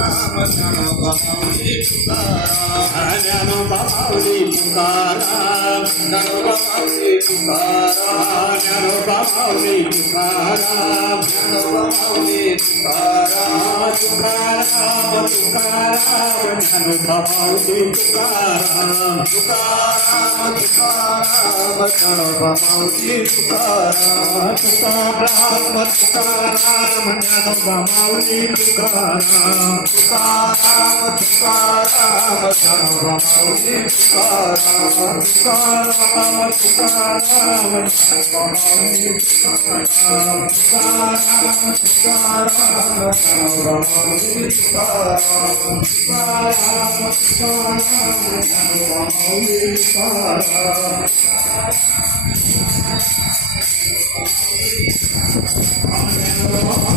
Dnyanoba Mauli Tukaram Dnyanoba Mauli Tukaram Dnyanoba Mauli Tukaram Dnyanoba Mauli Tukaram Dnyanoba Mauli Tukaram Tukaram Tukaram Dnyanoba Mauli Tukaram Tukaram Tukaram Dnyanoba Mauli Tukaram Tukaram Tukaram Dnyanoba Mauli Tukaram Tukaram Tukaram Dnyanoba Mauli Tukaram Tukaram Tukaram Dnyanoba Mauli Tukaram Tukaram Tukaram Dnyanoba Mauli Tukaram Tukaram Tukaram Dnyanoba Mauli Tukaram Dnyanoba